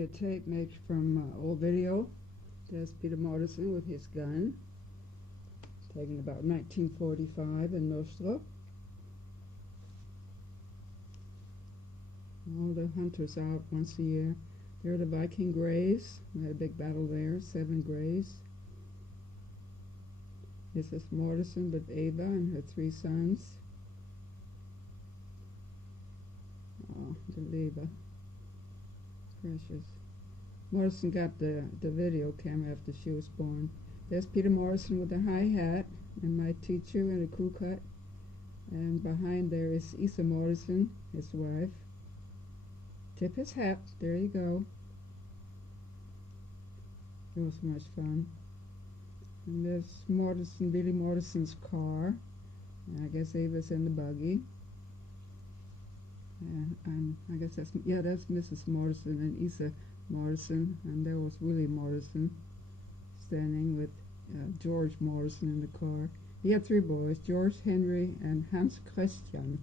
A tape made from old video. There's Peter Morrison with his gun, taken about 1945 in Nostra. All the hunters out once a year. There are the Viking Greys. We had a big battle there, 7 Greys. This is Morrison with Ava and her 3 sons. Oh, the Ava. Precious. Morrison got the video camera after she was born. There's Peter Morrison with a high hat and my teacher in a crew cut. And behind there is Isa Morrison, his wife. Tip his hat. There you go. It was much fun. And there's Morrison, Billy Morrison's car. And I guess Ava's in the buggy. And I guess that's Mrs. Morrison and Isa Morrison, and there was Willie Morrison standing with George Morrison in the car. He had 3 boys, George, Henry, and Hans Christian.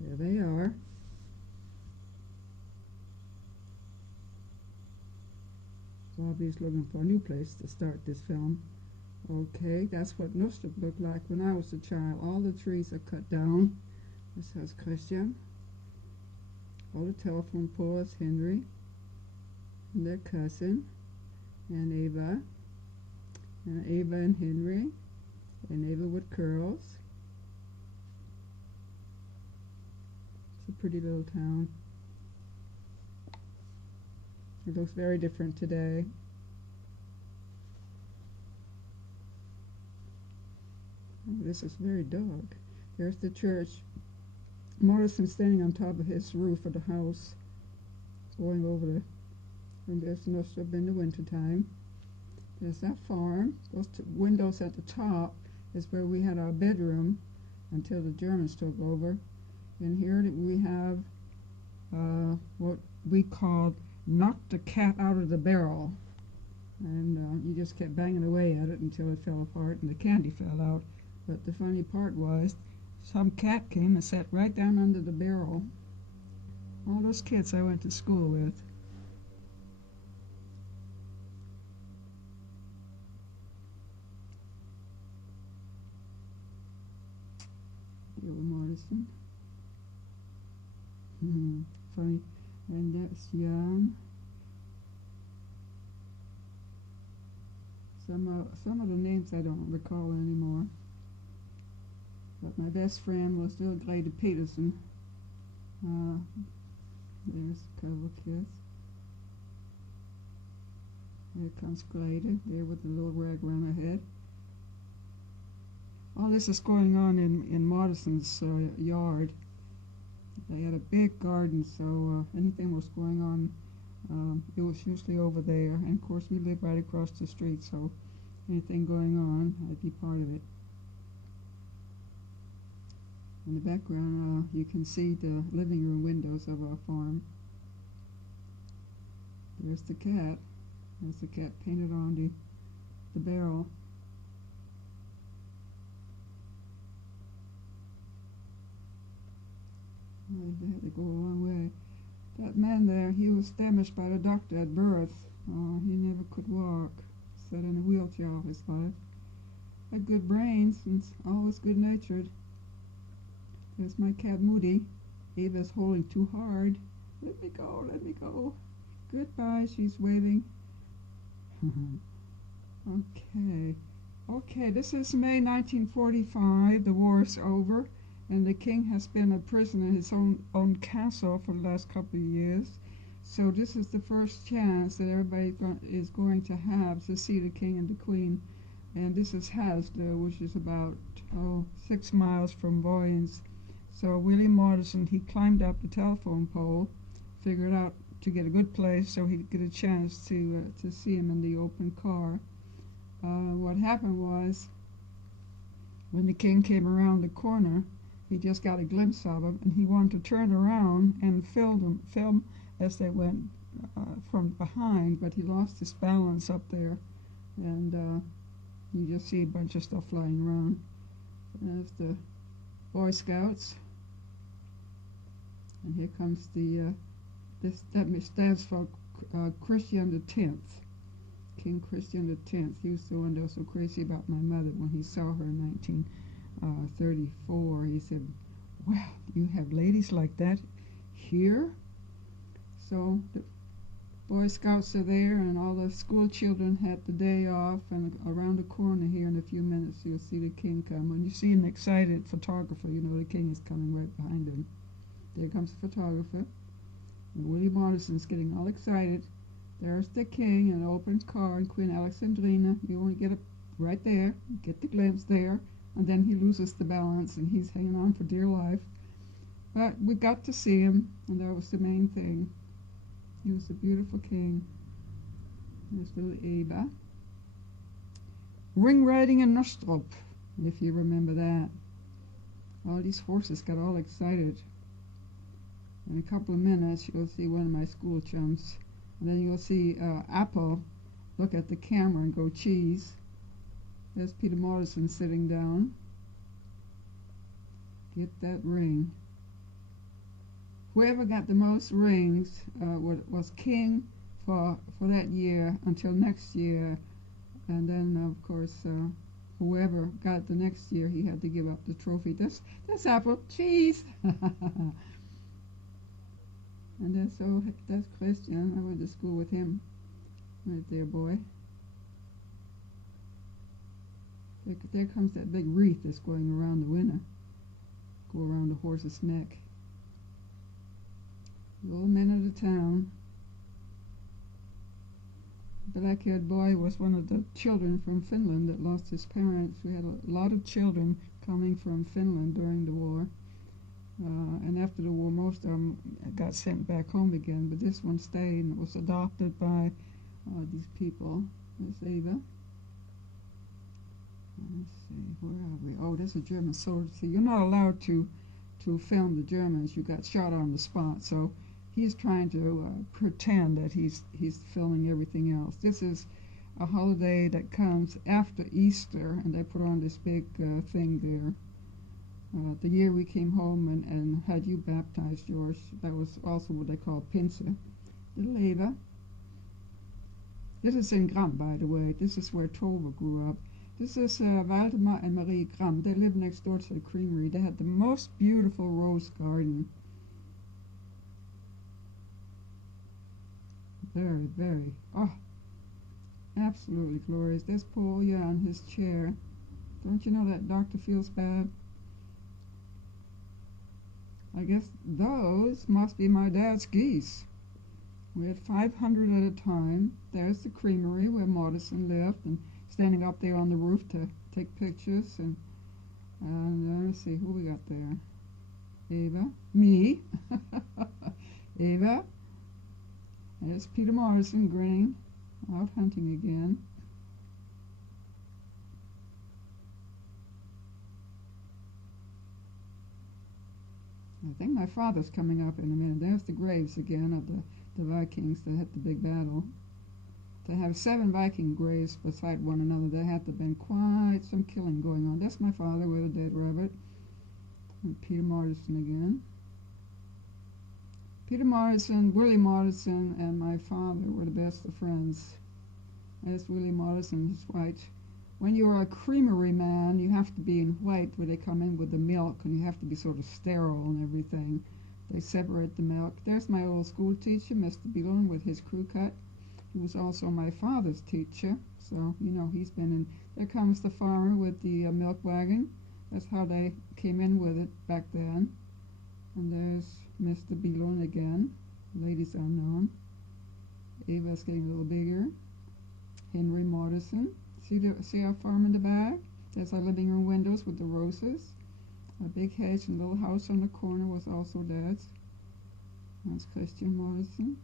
There they are. Bobby's looking for a new place to start this film. Okay, that's what Nostra looked like when I was a child. All the trees are cut down. This has Christian. All the telephone poles, Henry, and their cousin, and Ava and Henry, and Ava with curls. It's a pretty little town. It looks very different today. Oh, this is very dark. There's the church. Morrison standing on top of his roof of the house, going over the, and there's Nostra in the wintertime. There's that farm. Those windows at the top is where we had our bedroom until the Germans took over. And here we have what we called knock the cat out of the barrel. And you just kept banging away at it until it fell apart and the candy fell out. But the funny part was, some cat came and sat right down under the barrel. All those kids I went to school with. Here with Morrison. Funny. And that's Jan. Some of the names I don't recall anymore. But my best friend was still Greta Peterson. There's a couple of kids. There comes Greta, there with the little rag around her head. All this is going on in Morrison's yard. They had a big garden, so anything was going on, it was usually over there. And of course we live right across the street, so anything going on, I'd be part of it. In the background, you can see the living room windows of our farm. There's the cat. There's the cat painted on the barrel. They had to go a long way. That man there, he was damaged by the doctor at birth. He never could walk. Sat in a wheelchair all his life. Had good brains and always good-natured. There's my cat Moody. Ava's holding too hard. Let me go, let me go. Goodbye, she's waving. Okay, this is May 1945. The war is over, and the king has been a prisoner in his own castle for the last couple of years. So this is the first chance that everybody is going to have to see the king and the queen. And this is Hasle, which is about 6 miles from Voyens. So Willie Morrison, he climbed up the telephone pole, figured out to get a good place so he'd get a chance to see him in the open car. What happened was, when the king came around the corner, he just got a glimpse of him, and he wanted to turn around and film as they went from behind, but he lost his balance up there, and you just see a bunch of stuff flying around. There's the Boy Scouts. And here comes that stands for Christian the 10th. King Christian the 10th. He was the one that was so crazy about my mother when he saw her in 1934. He said, "Wow, you have ladies like that here?" So the Boy Scouts are there, and all the school children had the day off, and around the corner here in a few minutes you'll see the king come. When you see an excited photographer, you know the king is coming right behind him. There comes the photographer. And Willie Morrison's getting all excited. There's the king in an open car, and Queen Alexandrina. You want to get up right there, get the glimpse there, and then he loses the balance, and he's hanging on for dear life. But we got to see him, and that was the main thing. He was a beautiful king. There's little Eva. Ring riding in Nostrop, if you remember that. All these horses got all excited. In a couple of minutes, you'll see one of my school chums. And then you'll see Apple look at the camera and go, "Cheese." There's Peter Morrison sitting down. Get that ring. Whoever got the most rings was king for that year until next year. And then, of course, whoever got the next year, he had to give up the trophy. That's Apple. Cheese. And that's Christian. I went to school with him. Right there, boy. There comes that big wreath that's going around the winner. Go around the horse's neck. The old men of the town. The black-haired boy was one of the children from Finland that lost his parents. We had a lot of children coming from Finland during the war. And after the war, most of them got sent back home again, but this one stayed and was adopted by these people. There's Ava. Let's see, where are we? Oh, there's a German soldier. See, you're not allowed to film the Germans. You got shot on the spot. So he's trying to pretend that he's filming everything else. This is a holiday that comes after Easter, and they put on this big thing there. The year we came home and had you baptized, George, that was also what they call Pinse. Little Eva. This is in Gram, by the way. This is where Tove grew up. This is Waldemar and Marie Gram. They lived next door to the creamery. They had the most beautiful rose garden. Very, very, absolutely glorious. There's Paul, in his chair. Don't you know that doctor feels bad? I guess those must be my dad's geese. We had 500 at a time. There's the creamery where Morrison lived, and standing up there on the roof to take pictures. And let's see who we got there. Ava, me, Ava. There's Peter Morrison grinning, out hunting again. I think my father's coming up in a minute. There's the graves again of the Vikings that had the big battle. To have 7 Viking graves beside one another, there had to have been quite some killing going on. That's my father with a dead rabbit. And Peter Morrison again. Peter Morrison, Willie Morrison, and my father were the best of friends. As Willie Morrison is white. When you're a creamery man, you have to be in white where they come in with the milk, and you have to be sort of sterile and everything. They separate the milk. There's my old school teacher, Mr. Bielan, with his crew cut. He was also my father's teacher, so, he's been in. There comes the farmer with the milk wagon. That's how they came in with it back then. And there's Mr. Bielan again, ladies unknown. Ava's getting a little bigger. Henry Morrison. See our farm in the back? There's our living room windows with the roses. A big hedge and little house on the corner was also Dad's. That's Christian Morrison.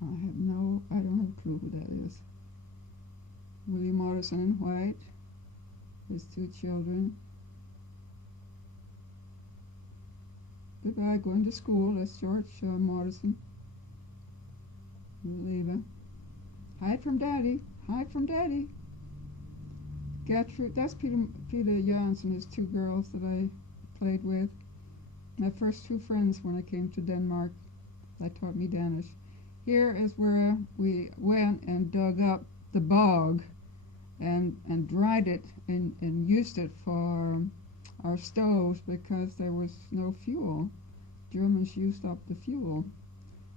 I don't have a clue who that is. Willie Morrison in white. His 2 children. Goodbye, going to school. That's George Morrison. Little Eva. Hide from Daddy. Hide from Daddy. Gertrude. That's Peter Jans and his 2 girls that I played with. My first 2 friends when I came to Denmark. That taught me Danish. Here is where we went and dug up the bog and dried it and used it for our stoves because there was no fuel. Germans used up the fuel.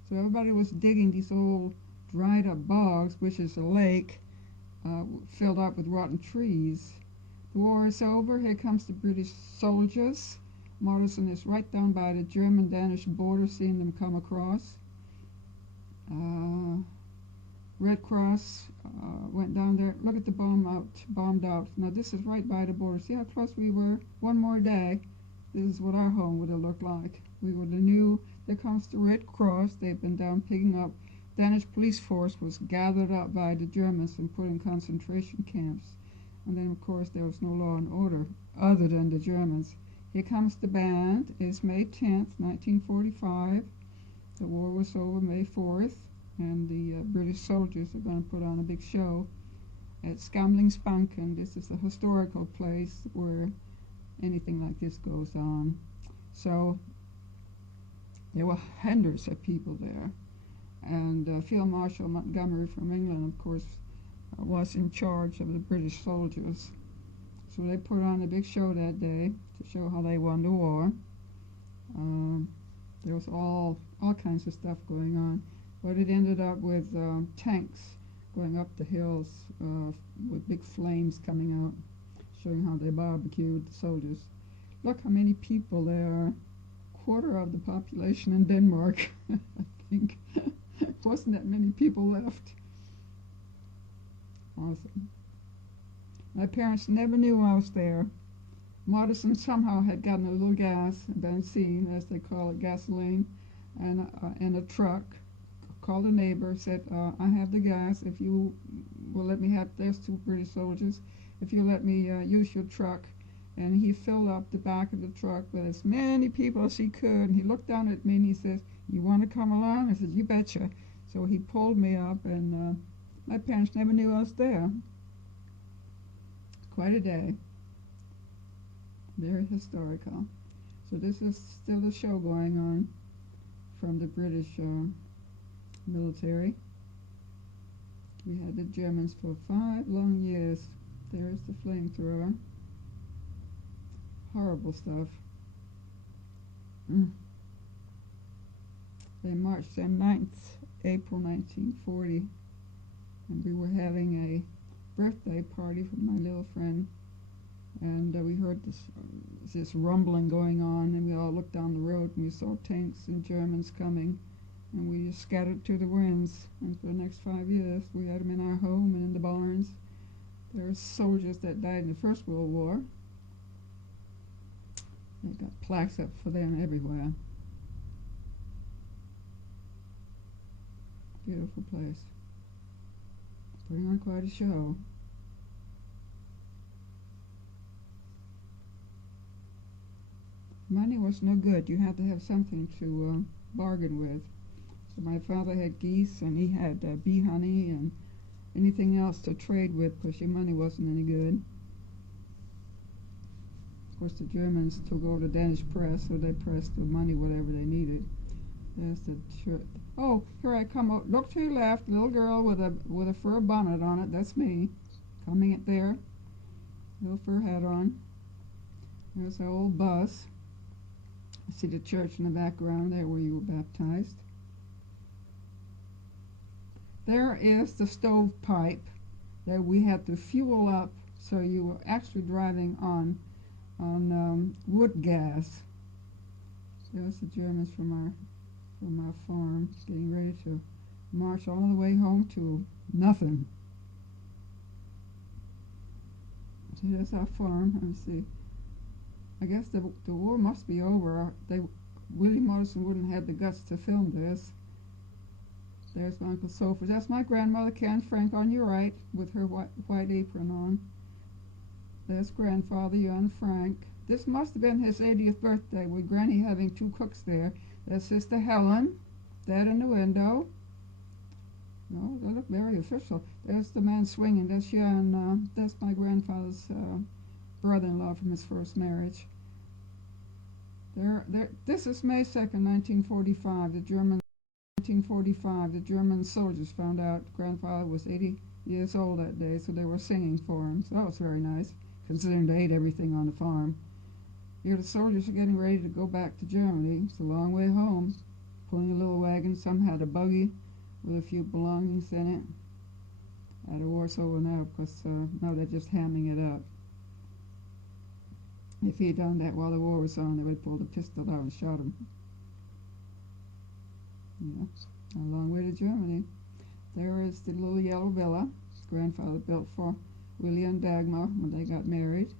So everybody was digging these old dried up bogs, which is a lake filled up with rotten trees. The war is over. Here comes the British soldiers. Morrison is right down by the German-Danish border, seeing them come across. Red Cross went down there. Look at the bombed out. Now this is right by the border. See how close we were? One more day, this is what our home would have looked like. We would have knew there comes the Red Cross. They've been down picking up. Danish police force was gathered up by the Germans and put in concentration camps. And then, of course, there was no law and order other than the Germans. Here comes the band. It's May 10th, 1945. The war was over May 4th, and the British soldiers are going to put on a big show at Skamlingsbanken. This is a historical place where anything like this goes on. So there were hundreds of people there. And Field Marshal Montgomery from England, of course, was in charge of the British soldiers. So they put on a big show that day to show how they won the war. There was all kinds of stuff going on. But it ended up with tanks going up the hills with big flames coming out, showing how they barbecued the soldiers. Look how many people there are. Quarter of the population in Denmark, I think. Wasn't that many people left. Awesome. My parents never knew I was there. Morrison somehow had gotten a little gas, benzene, as they call it, gasoline, and a truck. Called a neighbor, said, I have the gas. If you will let me have, there's 2 British soldiers. If you'll let me use your truck. And he filled up the back of the truck with as many people as he could. And he looked down at me and he says, you want to come along? I said, you betcha. So he pulled me up, and my parents never knew I was there. Quite a day. Very historical. So this is still a show going on from the British military. We had the Germans for 5 long years. There's the flamethrower. Horrible stuff. They marched on 9th April 1940, and we were having a birthday party for my little friend, and we heard this rumbling going on, and we all looked down the road and we saw tanks and Germans coming, and we just scattered to the winds. And for the next 5 years we had them in our home and in the barns. There were soldiers that died in the First World War. They got plaques up for them everywhere. Beautiful place. Putting on quite a show. Money was no good. You had to have something to bargain with. So my father had geese, and he had bee honey and anything else to trade with, because your money wasn't any good. Of course, the Germans took over the Danish press, so they pressed the money whatever they needed. There's the oh, here I come up. Look to your left, little girl with a fur bonnet on it. That's me, coming it there. Little fur hat on. There's our old bus. I see the church in the background there where you were baptized. There is the stovepipe that we had to fuel up, so you were actually driving on wood gas. There's the Germans from our farm getting ready to march all the way home to nothing. See, that's our farm. Let me see. I guess the war must be over. William Morrison wouldn't have the guts to film this. There's my Uncle Sophie. That's my grandmother, Helen Frank, on your right, with her white apron on. There's grandfather, Joan Frank. This must have been his 80th birthday, with Granny having 2 cooks there. There's Sister Helen, that in the window. No, they look very official. There's the man swinging. That's Jan. That's my grandfather's brother-in-law from his first marriage. This is May 2nd, 1945. The Germans 1945, the German soldiers found out grandfather was 80 years old that day, so they were singing for him. So that was very nice, considering they ate everything on the farm. Here the soldiers are getting ready to go back to Germany. It's a long way home, pulling a little wagon. Some had a buggy with a few belongings in it. The war's over now, because now they're just hamming it up. If he had done that while the war was on, they would have pulled a pistol out and shot him. Yeah, a long way to Germany. There is the little yellow villa his grandfather built for Willie and Dagmar when they got married.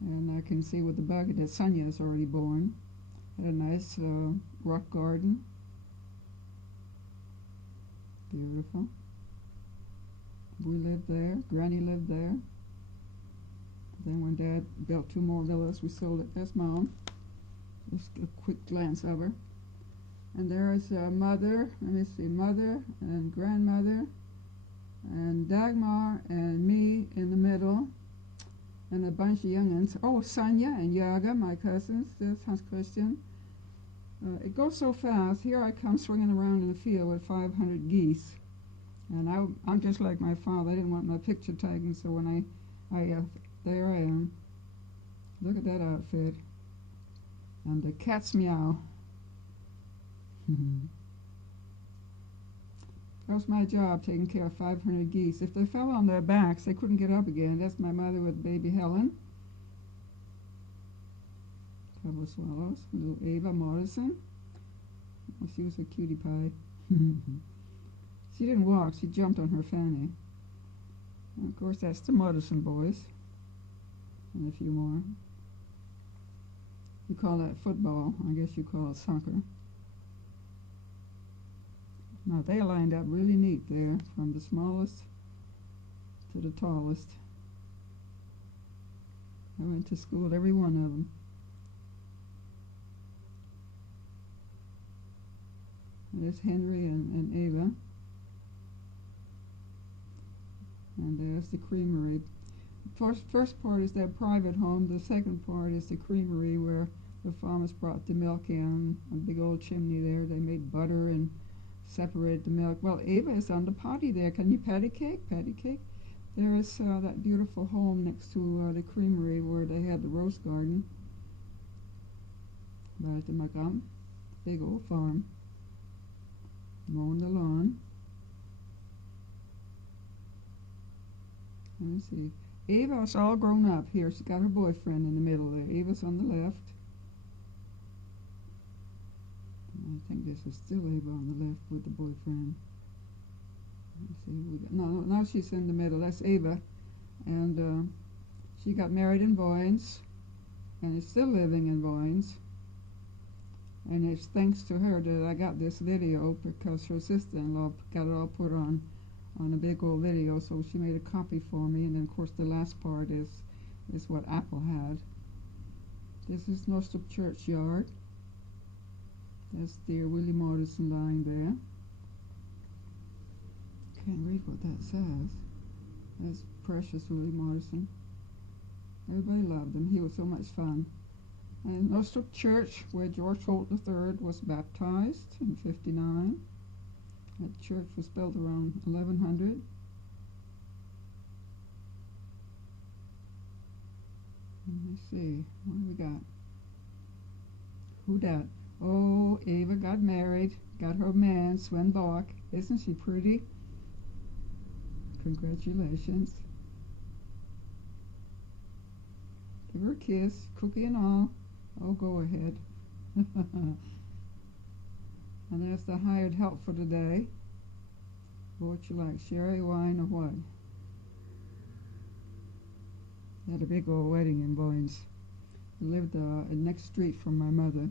And I can see with the bucket that Sonia is already born. Had a nice rock garden. Beautiful. We lived there. Granny lived there. Then when Dad built 2 more villas, we sold it. That's Mom. Just a quick glance of her. And there is Mother, let me see, Mother and Grandmother and Dagmar and me in the middle and a bunch of young'uns. Oh, Sonia and Yaga, my cousins. There's Hans Christian. It goes so fast. Here I come swinging around in the field with 500 geese. And I'm just like my father. I didn't want my picture taken, so when there I am. Look at that outfit. And the cats meow. That was my job, taking care of 500 geese. If they fell on their backs, they couldn't get up again. That's my mother with baby Helen. Couple of swallows. Little Ava Morrison. Oh, she was a cutie pie. She didn't walk, she jumped on her fanny. And of course, that's the Morrison boys. And a few more. You call that football. I guess you call it soccer. Now they lined up really neat there, from the smallest to the tallest. I went to school with every one of them. There's Henry and Ava. And there's the creamery. First part is their private home. The second part is the creamery where the farmers brought the milk in. A big old chimney there. They made butter and separated the milk. Well, Ava is on the potty there. Can you patty cake? Patty cake? There is that beautiful home next to the creamery where they had the rose garden. Right in Macam. Big old farm. Mowing the lawn. Let me see. Ava's all grown up here. She's got her boyfriend in the middle there. Ava's on the left. I think this is still Ava on the left with the boyfriend. Let's see. Now she's in the middle. That's Ava. And she got married in Boynes and is still living in Boynes. And it's thanks to her that I got this video, because her sister-in-law got it all put on a big old video, so she made a copy for me. And then of course the last part is what Apple had. This is Nostrup churchyard. That's dear Willie Morrison lying there. Can't read what that says. That's precious Willie Morrison. Everybody loved him. He was so much fun. And Nostrup Church, where George Holt III was baptized in '59. That church was built around 1100. Let me see, what do we got? Who dat? Oh, Ava got married, got her man, Sven Bach. Isn't she pretty? Congratulations. Give her a kiss, cookie and all. Oh, go ahead. And that's the hired help for today. What you like, sherry, wine, or what? They had a big old wedding in Boynes. Lived next street from my mother.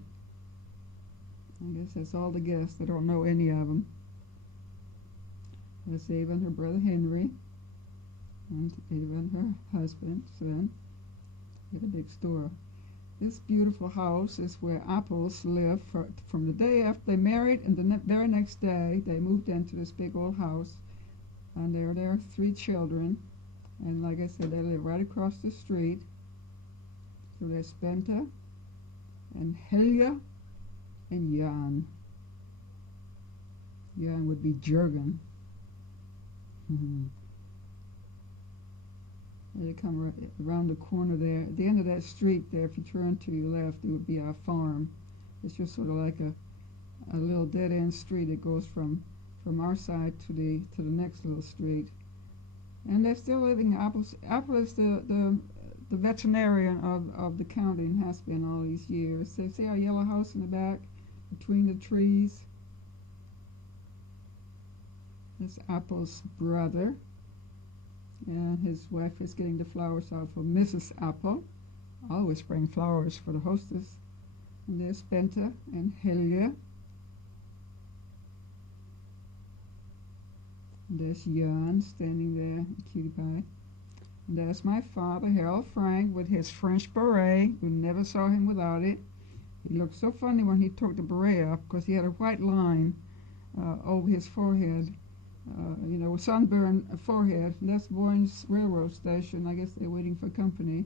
I guess that's all the guests. I don't know any of them. That's Ava and her brother Henry, and Ava and her husband, Sven. They had a big store. This beautiful house is where Apples lived from the day after they married, and the very next day they moved into this big old house. And there are 3 children. And like I said, they live right across the street. So there's Bente and Helga and Jan. Jan would be Jurgen. They come around the corner there. At the end of that street there, if you turn to your left, it would be our farm. It's just sort of like a little dead-end street that goes from our side to the next little street. And they're still living. Apple is the veterinarian of the county and has been all these years. So see our yellow house in the back between the trees? That's Apple's brother. And his wife is getting the flowers out for Mrs. Apple. I always bring flowers for the hostess. And there's Bente and Helge. And there's Jan standing there, cutie pie. And there's my father, Harald Frank, with his French beret. We never saw him without it. He looked so funny when he took the beret off because he had a white line over his forehead. Sunburned forehead. That's Boyne's railroad station. I guess they're waiting for company.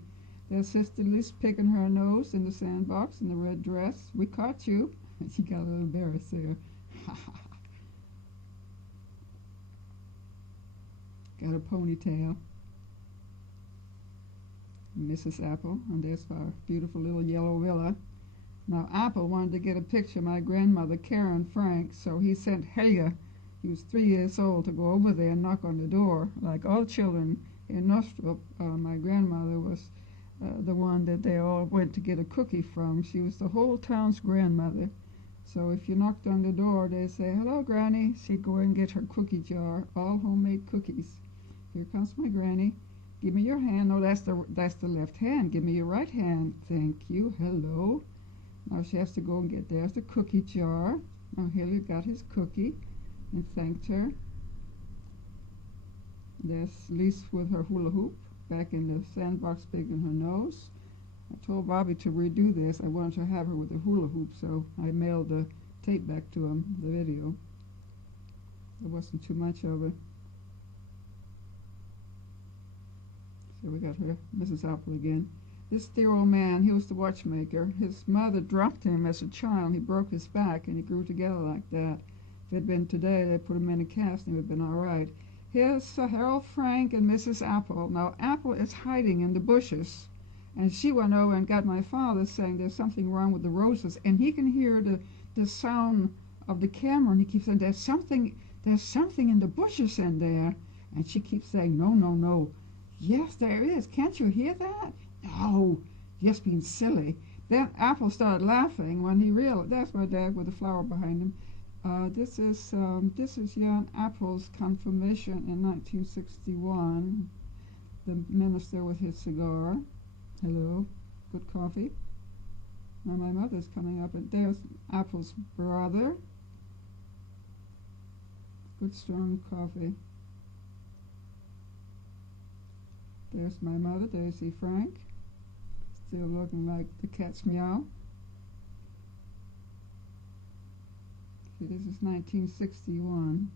There's Sister Lis picking her nose in the sandbox in the red dress. We caught you. She got a little embarrassed there. Got a ponytail. Mrs. Apple, and there's our beautiful little yellow villa. Now Apple wanted to get a picture of my grandmother, Karen Frank, so he sent Helge. He was 3 years old to go over there and knock on the door. Like all children in Nostrup, my grandmother was the one that they all went to get a cookie from. She was the whole town's grandmother. So if you knocked on the door, they'd say, "Hello, Granny." She'd go and get her cookie jar, all homemade cookies. "Here comes my Granny. Give me your hand." "No, that's the left hand. Give me your right hand." "Thank you. Hello." Now she has to go and get, there's the cookie jar. Now Hilly got his cookie and thanked her. There's Lis with her hula hoop back in the sandbox picking her nose. I told Bobby to redo this. I wanted to have her with the hula hoop, so I mailed the tape back to him, the video. There wasn't too much of it. So we got her, Mrs. Apple again. This dear old man, he was the watchmaker. His mother dropped him as a child. He broke his back, and he grew together like that. If it had been today, they'd put him in a cast, and it would have been all right. Here's Harald Frank and Mrs. Apple. Now, Apple is hiding in the bushes, and she went over and got my father saying there's something wrong with the roses, and he can hear the sound of the camera, and he keeps saying, there's something in the bushes in there. And she keeps saying, no, no, no. Yes, there is. Can't you hear that? No, just being silly. Then Apple started laughing when he realized, that's my dad with the flower behind him. This is Joan Apple's confirmation in 1961. The minister with his cigar. Hello, good coffee. Now my mother's coming up, and there's Apple's brother. Good strong coffee. There's my mother, Daisy Frank. Still looking like the cat's meow. See, this is 1961.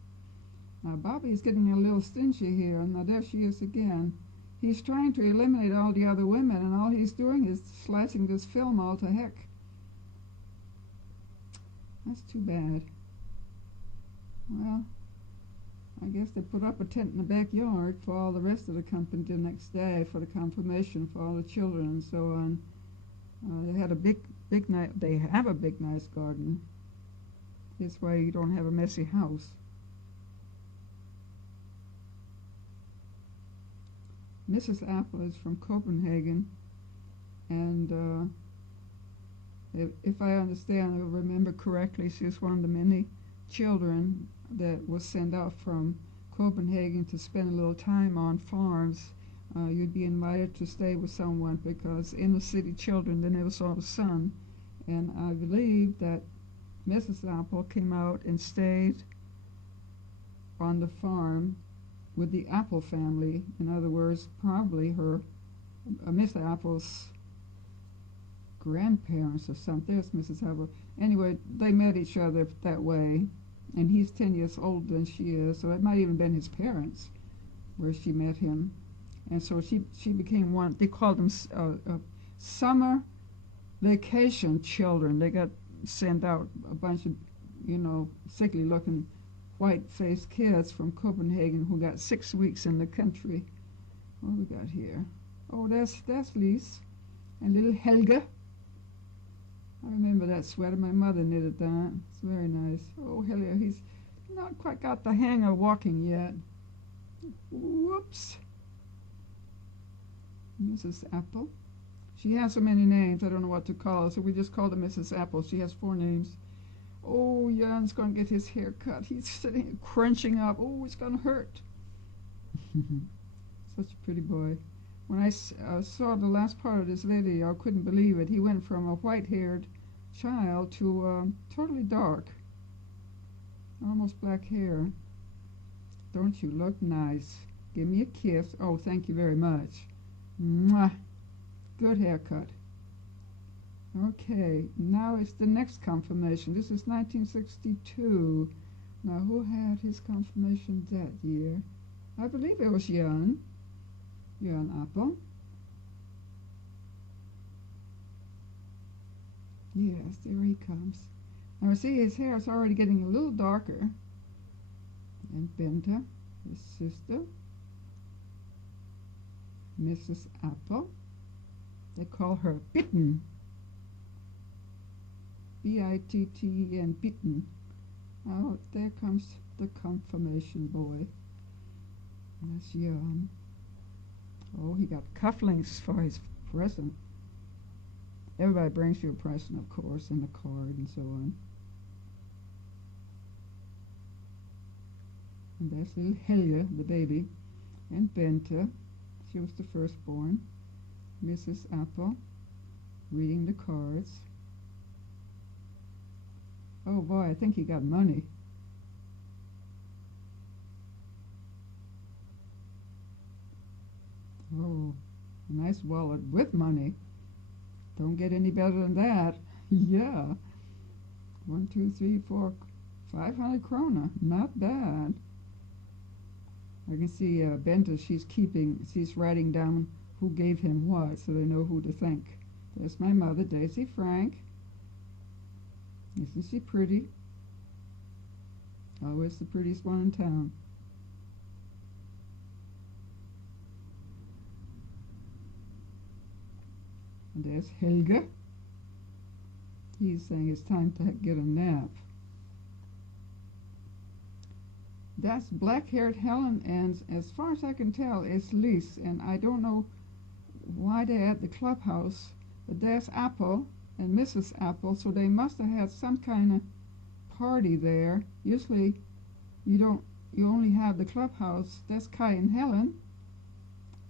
Now Bobby's getting a little stingy here, and now there she is again. He's trying to eliminate all the other women, and all he's doing is slicing this film all to heck. That's too bad. Well, I guess they put up a tent in the backyard for all the rest of the company the next day for the confirmation for all the children and so on. They had a they have a big, nice garden. This way you don't have a messy house. Mrs. Apple is from Copenhagen, and if I understand or remember correctly, she was one of the many children that was sent out from Copenhagen to spend a little time on farms. You'd be invited to stay with someone because inner city children, they never saw the sun. And I believe that Mrs. Apple came out and stayed on the farm with the Apple family. In other words, probably her, Mr. Apple's grandparents or something. There's Mrs. Apple. Anyway, they met each other that way. And he's 10 years older than she is, so it might even been his parents where she met him. And so she became one, they called them summer vacation children. They got sent out, a bunch of, sickly looking white-faced kids from Copenhagen who got 6 weeks in the country. What we got here? Oh, that's Lis and little Helga. I remember that sweater. My mother knitted that. It's very nice. Oh, Helga, he's not quite got the hang of walking yet. Whoops. Mrs. Apple. She has so many names, I don't know what to call her, so we just called her Mrs. Apple. She has 4 names. Oh, Jan's going to get his hair cut. He's sitting, crunching up. Oh, it's going to hurt. Such a pretty boy. When I saw the last part of this video, I couldn't believe it. He went from a white-haired child to totally dark. Almost black hair. Don't you look nice? Give me a kiss. Oh, thank you very much. Mwah. Good haircut. Okay, now it's the next confirmation. This is 1962. Now, who had his confirmation that year? I believe it was Joan Apple. Yes, there he comes. Now, see, his hair is already getting a little darker. And Benta, his sister. Mrs. Apple. They call her Bitten. B-I-T-T-E-N, Bitten. Oh, there comes the confirmation boy. That's Jan. Oh, he got cufflinks for his present. Everybody brings you a present, of course, and a card and so on. And that's little Helga, the baby. And Benta, she was the firstborn. Mrs. Apple, reading the cards. Oh boy, I think he got money. Oh, a nice wallet with money. Don't get any better than that. Yeah. 1, 2, 3, 4, 500 krona. Not bad. I can see Benta, she's writing down who gave him what, so they know who to thank. There's my mother, Daisy Frank. Isn't she pretty? Always the prettiest one in town. And there's Helga. He's saying it's time to get a nap. That's black-haired Helen, and as far as I can tell, it's Lis, and I don't know why they're at the clubhouse, but there's Apple and Mrs. Apple, so they must have had some kind of party there. Usually you only have the clubhouse. That's Kaj and Helen,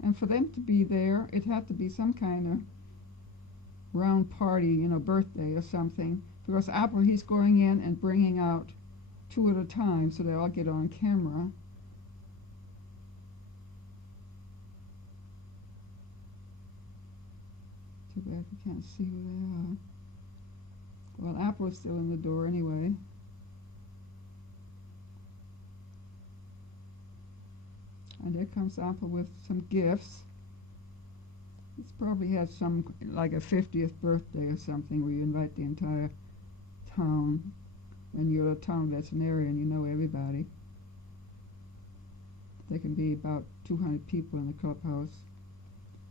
and for them to be there, it had to be some kind of round party, birthday or something, because Apple, he's going in and bringing out 2 at a time so they all get on camera. Too bad we can't see who they are. Well, Apple's still in the door anyway. And there comes Apple with some gifts. He's probably had some, like a 50th birthday or something, where you invite the entire town. And you're a town veterinarian, you know everybody. There can be about 200 people in the clubhouse.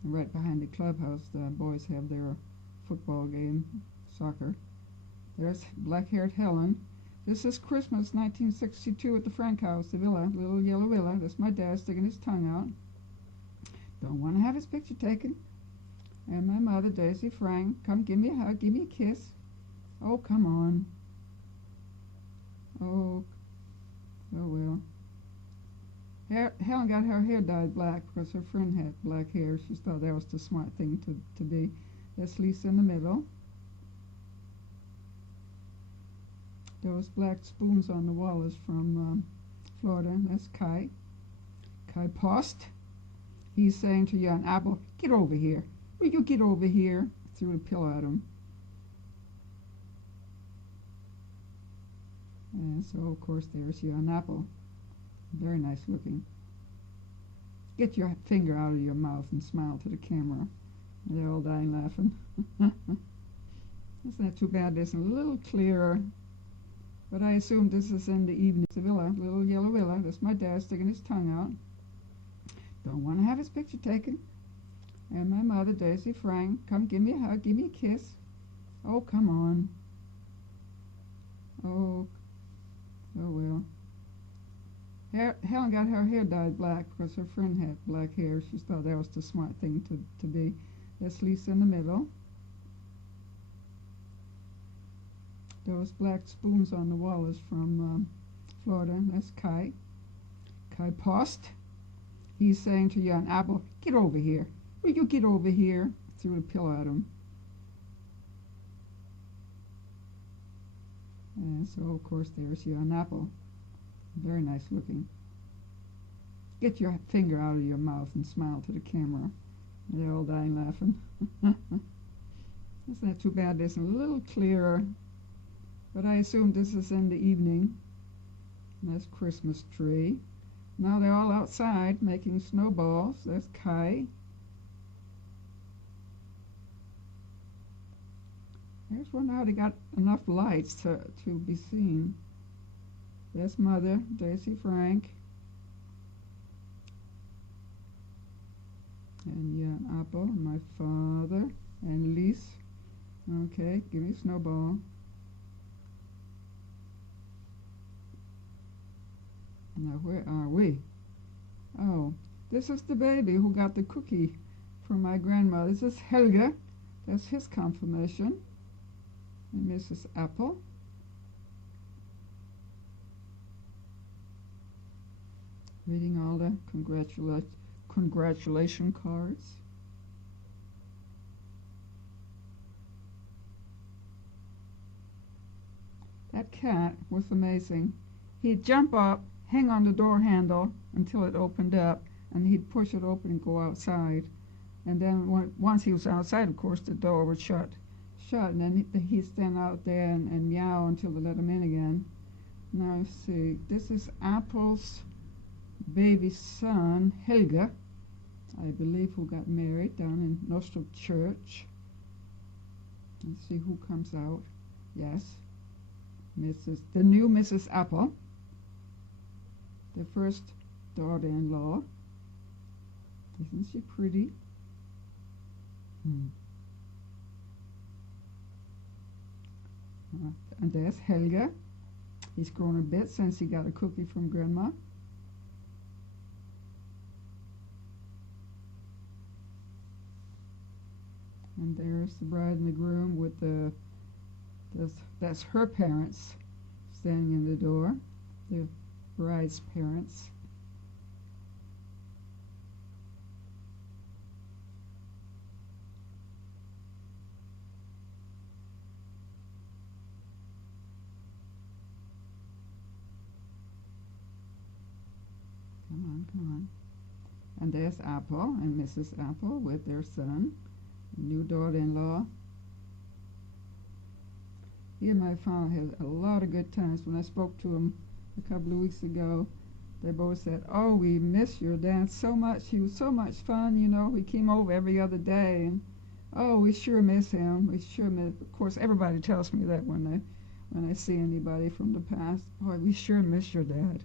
And right behind the clubhouse, the boys have their football game, soccer. There's black-haired Helen. This is Christmas 1962 at the Frank house, the villa, little yellow villa. That's my dad sticking his tongue out. Don't want to have his picture taken. And my mother, Daisy Frank. Come, give me a hug, give me a kiss. Oh, come on. Oh well. Helen got her hair dyed black because her friend had black hair. She thought that was the smart thing to be. That's Lisa in the middle. Those black spoons on the wall is from Florida. That's Kaj Post. He's saying to Joan Apple, get over here. Will you get over here? Threw a pillow at him. And so, of course, there's Joan Apple. Very nice looking. Get your finger out of your mouth and smile to the camera. They're all dying laughing. It's not too bad. It's a little clearer. But I assume this is in the evening. Sevilla, little That's my dad sticking his tongue out. Don't want to have his picture taken. And my mother, Daisy Frank, come give me a hug, give me a kiss. Oh, come on. Oh well. Helen got her hair dyed black because her friend had black hair. She thought that was the smart thing to be. That's Lisa in the middle. Those black spoons on the wall is from Florida. That's Kaj Post. He's saying to young Apple, get over here. Will you get over here? Threw the pillow at him. And so, of course, there's young Apple. Very nice looking. Get your finger out of your mouth and smile to the camera. They're all dying laughing. It's not too bad. It's a little clearer. But I assume this is in the evening. That's Christmas tree. Now they're all outside making snowballs. That's Kaj. Here's one now they got enough lights to be seen. That's Mother, Daisy Frank. And yeah, Apple, my father, and Lis. Okay, give me a snowball. Now, where are we? Oh, this is the baby who got the cookie from my grandmother. This is Helga. That's his confirmation. And Mrs. Apple. Reading all the congratulation cards. That cat was amazing. He'd jump up, hang on the door handle until it opened up, and he'd push it open and go outside. And then once he was outside, of course, the door would shut, and then he'd stand out there and meow until they let him in again. Now, let's see. This is Apple's baby son, Helga, I believe, who got married down in Nostrop Church. Let's see who comes out. Yes, the new Mrs. Apple, the first daughter-in-law. Isn't she pretty? And there's Helga. He's grown a bit since he got a cookie from Grandma. And there's the bride and the groom with that's her parents standing in the door, the bride's parents. Come on. And there's Apple and Mrs. Apple with their son, new daughter-in-law. He and my father had a lot of good times. When I spoke to him a couple of weeks ago, they both said, oh, we miss your dad so much. He was so much fun, you know. We came over every other day, and oh, we sure miss him. We sure miss. Of course, everybody tells me that when I see anybody from the past. Boy, we sure miss your dad.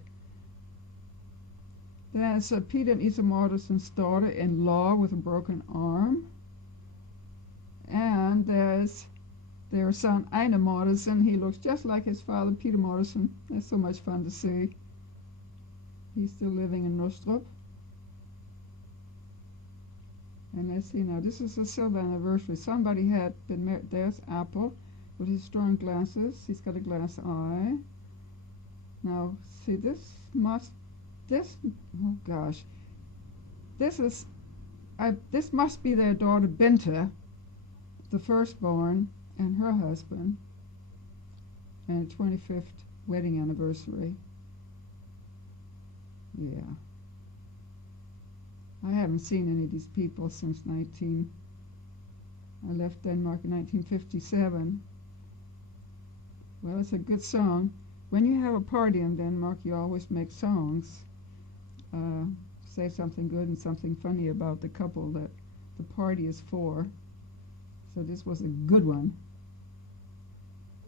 That's Peter and Isa Morrison's daughter-in-law with a broken arm. And there's their son, Einar Morrison. He looks just like his father, Peter Morrison. That's so much fun to see. He's still living in Nostrop. And let's see now, this is a silver anniversary. Somebody had been married. There's Apple with his strong glasses. He's got a glass eye. Now, see, oh gosh. This must be their daughter, Binta, the firstborn, and her husband, and 25th wedding anniversary. Yeah. I haven't seen any of these people since I left Denmark in 1957. Well, it's a good song. When you have a party in Denmark, you always make songs. Say something good and something funny about the couple that the party is for. So this was a good one.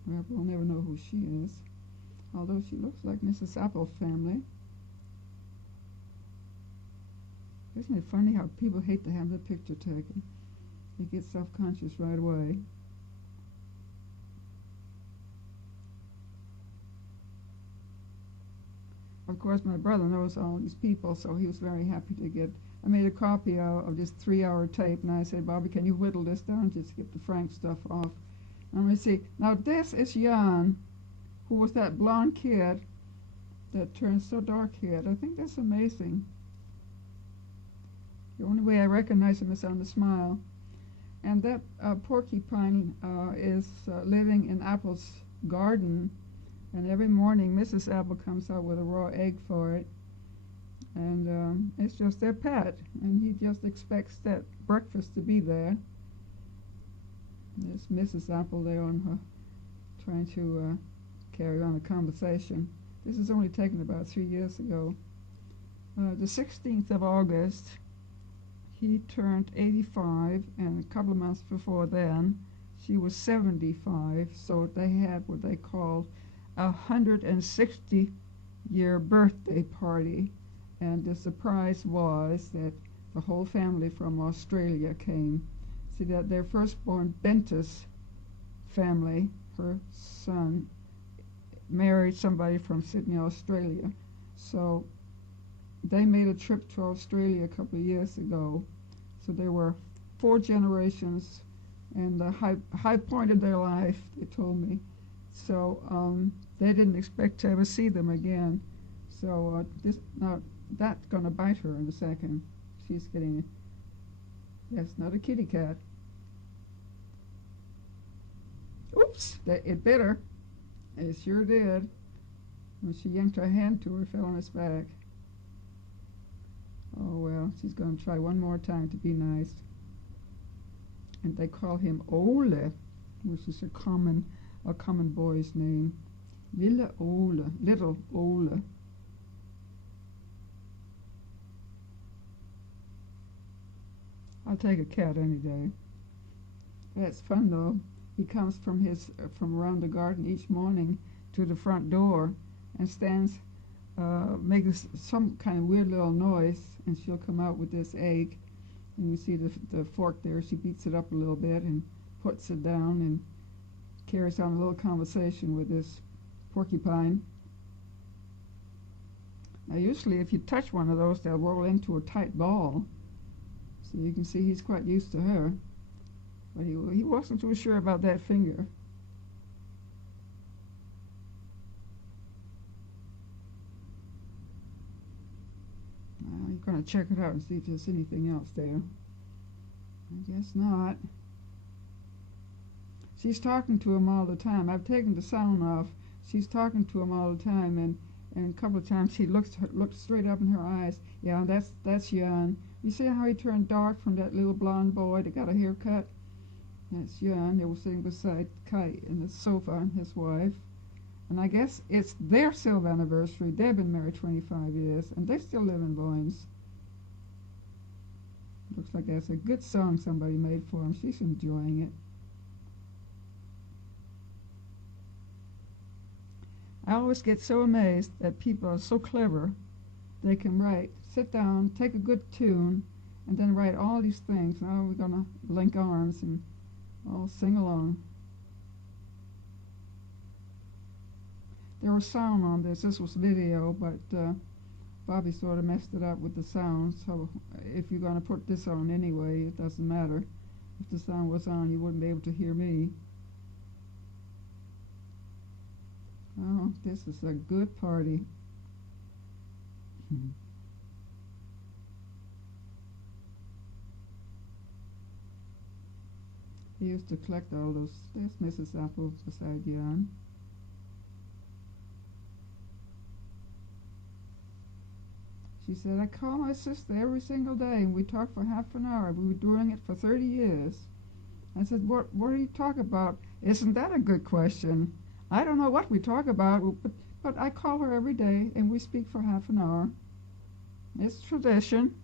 Well, we'll never know who she is, although she looks like Mrs. Apple's family. Isn't it funny how people hate to have their picture taken? They get self-conscious right away. Of course, my brother knows all these people, so he was very happy to get. I made a copy of this 3-hour tape, and I said, Bobby, can you whittle this down just to get the Frank stuff off? And let me see. Now, this is Jan, who was that blonde kid that turned so dark-haired. I think that's amazing. The only way I recognize him is on the smile. And that porcupine is living in Apple's garden, and every morning Mrs. Apple comes out with a raw egg for it, and it's just their pet, and he just expects that breakfast to be there. There's Mrs. Apple there on her, trying to carry on a conversation. This is only taken about 3 years ago. The 16th of August, he turned 85, and a couple of months before then, she was 75, so they had what they called a 160-year birthday party, and the surprise was that the whole family from Australia came. See, that their firstborn Bentus family, her son, married somebody from Sydney, Australia, so they made a trip to Australia a couple of years ago. So there were 4 generations, and the high point of their life, they told me. So they didn't expect to ever see them again. So that's going to bite her in a second. She's getting, yes, not a kitty cat. Oops, it bit her. It sure did. When she yanked her hand to her, it fell on its back. Oh well, she's going to try one more time to be nice. And they call him Ole, which is a common boy's name. Little Ole. I'll take a cat any day. That's fun though. He comes from around the garden each morning to the front door and stands, makes some kind of weird little noise, and she'll come out with this egg, and you see the fork there. She beats it up a little bit and puts it down and carries on a little conversation with this porcupine. Now usually if you touch one of those, they'll roll into a tight ball, so you can see he's quite used to her. But he wasn't too sure about that finger. You're going to check it out and see if there's anything else there. I guess not. She's talking to him all the time. I've taken the sound off. She's talking to him all the time, and a couple of times he looked straight up in her eyes. Yeah, that's Jan. You see how he turned dark from that little blonde boy that got a haircut? That's Jan. They were sitting beside Kaj in the sofa, and his wife. And I guess it's their silver anniversary. They've been married 25 years, and they still live in Boynes. Looks like that's a good song somebody made for him. She's enjoying it. I always get so amazed that people are so clever. They can write, sit down, take a good tune, and then write all these things. Now we're going to link arms and all sing along. There was sound on this. This was video, but Bobby sort of messed it up with the sound. So if you're going to put this on anyway, it doesn't matter. If the sound was on, you wouldn't be able to hear me. Oh, this is a good party. He used to collect all those. There's Mrs. Apple beside Jan. She said, I call my sister every single day, and we talk for half an hour. We were doing it for 30 years. I said, what do you talk about? Isn't that a good question? I don't know what we talk about, but I call her every day, and we speak for half an hour. It's tradition.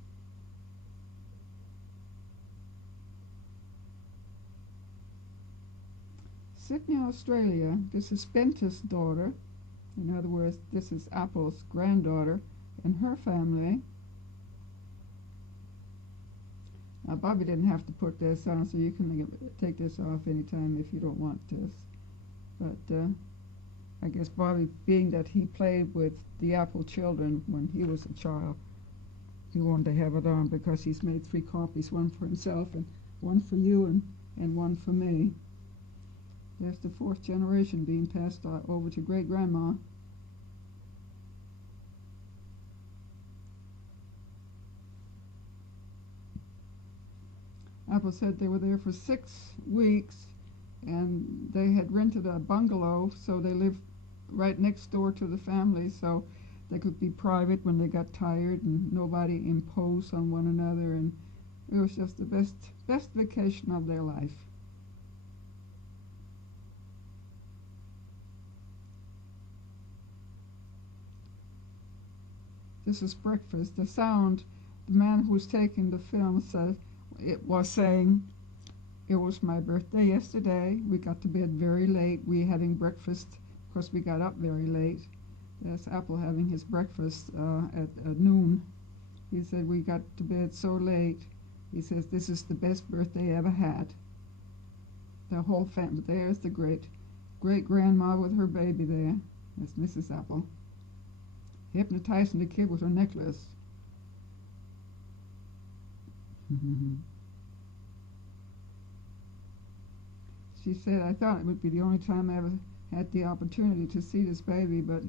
Sydney, Australia. This is Bentus' daughter. In other words, this is Apple's granddaughter and her family. Bobby didn't have to put this on, so you can take this off anytime if you don't want this. But I guess Bobby, being that he played with the Apple children when he was a child, he wanted to have it on because he's made 3 copies, one for himself and one for you and one for me. There's the 4th generation being passed over to great-grandma. Apple said they were there for 6 weeks, and they had rented a bungalow, so they lived right next door to the family, so they could be private when they got tired and nobody imposed on one another, and it was just the best vacation of their life. This is breakfast. The sound, the man who was taking the film said it was saying, "It was my birthday yesterday. We got to bed very late. We having breakfast. Of course, we got up very late." That's Apple having his breakfast at noon. He said, "We got to bed so late." He says, "This is the best birthday I ever had." The whole family. There's the great-grandma with her baby there. That's Mrs. Apple. Hypnotizing the kid with her necklace. She said, "I thought it would be the only time I ever had the opportunity to see this baby, but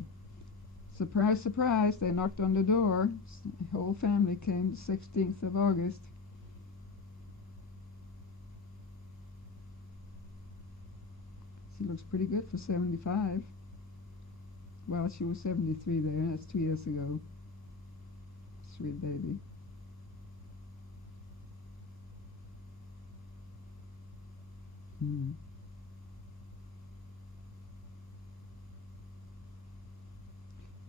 surprise, surprise, they knocked on the door. The whole family came the 16th of August. She looks pretty good for 75. Well, she was 73 there. That's 2 years ago. Sweet baby.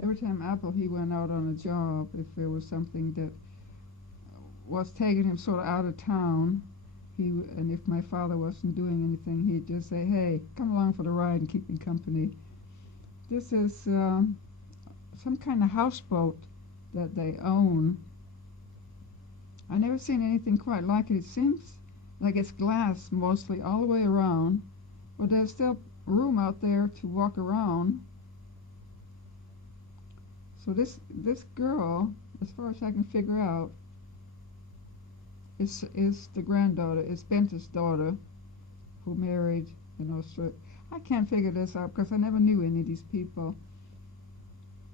Every time Apple, he went out on a job, if there was something that was taking him sort of out of town, and if my father wasn't doing anything, he'd just say, "Hey, come along for the ride and keep me company." This is some kind of houseboat that they own. I've never seen anything quite like it. It seems like it's glass mostly all the way around, but there's still room out there to walk around. So this girl, as far as I can figure out, is the granddaughter, is Bente's daughter, who married in Australia. I can't figure this out because I never knew any of these people.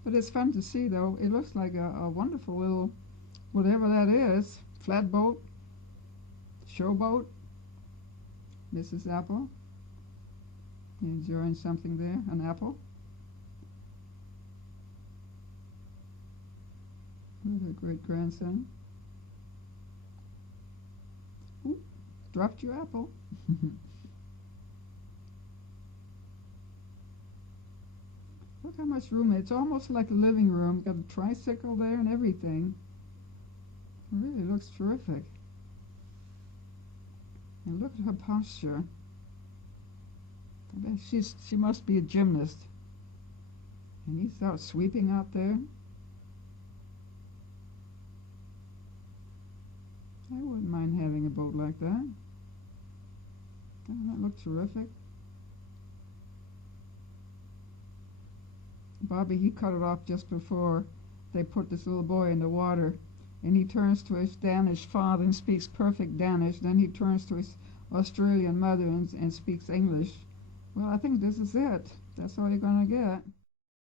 But it's fun to see, though. It looks like a wonderful little, whatever that is, flatboat, showboat. Mrs. Apple, enjoying something there, an apple. There's her great-grandson. Ooh, dropped your apple. Look how much room. It's almost like a living room. Got a tricycle there and everything. It really looks terrific. And look at her posture. I bet she must be a gymnast. And he's out sweeping out there. I wouldn't mind having a boat like that. Doesn't that look terrific? Bobby, he cut it off just before they put this little boy in the water, and he turns to his Danish father and speaks perfect Danish. Then he turns to his Australian mother and speaks English. Well, I think this is it. That's all you're going to get.